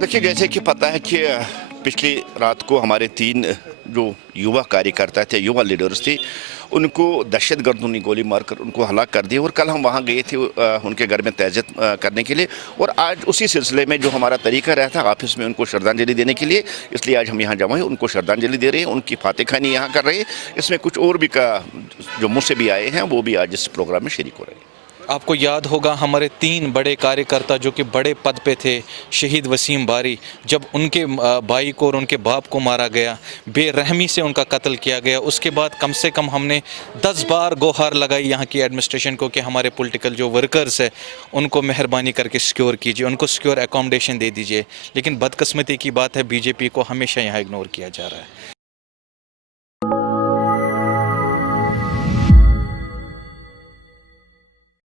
देखिए, जैसे कि पता है कि पिछली रात को हमारे 3 जो युवा कार्यकर्ता थे, युवा लीडर्स थे, उनको दहशतगर्दों ने गोली मारकर उनको हलाक कर दिया। और कल हम वहाँ गए थे उनके घर में तहज़ियत करने के लिए। और आज उसी सिलसिले में जो हमारा तरीका रहा था ऑफिस में उनको श्रद्धांजलि देने के लिए, इसलिए आज हम यहाँ जमा हैं, उनको श्रद्धांजलि दे रहे हैं, उनकी फातेखानी यहाँ कर रहे हैं। इसमें कुछ और भी जो मुझसे भी आए हैं वो भी आज इस प्रोग्राम में शरीक हो रहे हैं। आपको याद होगा हमारे 3 बड़े कार्यकर्ता जो कि बड़े पद पे थे, शहीद वसीम बारी, जब उनके भाई को और उनके बाप को मारा गया, बेरहमी से उनका कत्ल किया गया, उसके बाद कम से कम हमने 10 बार गुहार लगाई यहाँ की एडमिनिस्ट्रेशन को कि हमारे पॉलिटिकल जो वर्कर्स है उनको मेहरबानी करके सिक्योर कीजिए, उनको सिक्योर एकोमोडेशन दे दीजिए। लेकिन बदकिस्मती की बात है, बीजेपी को हमेशा यहाँ इग्नोर किया जा रहा है।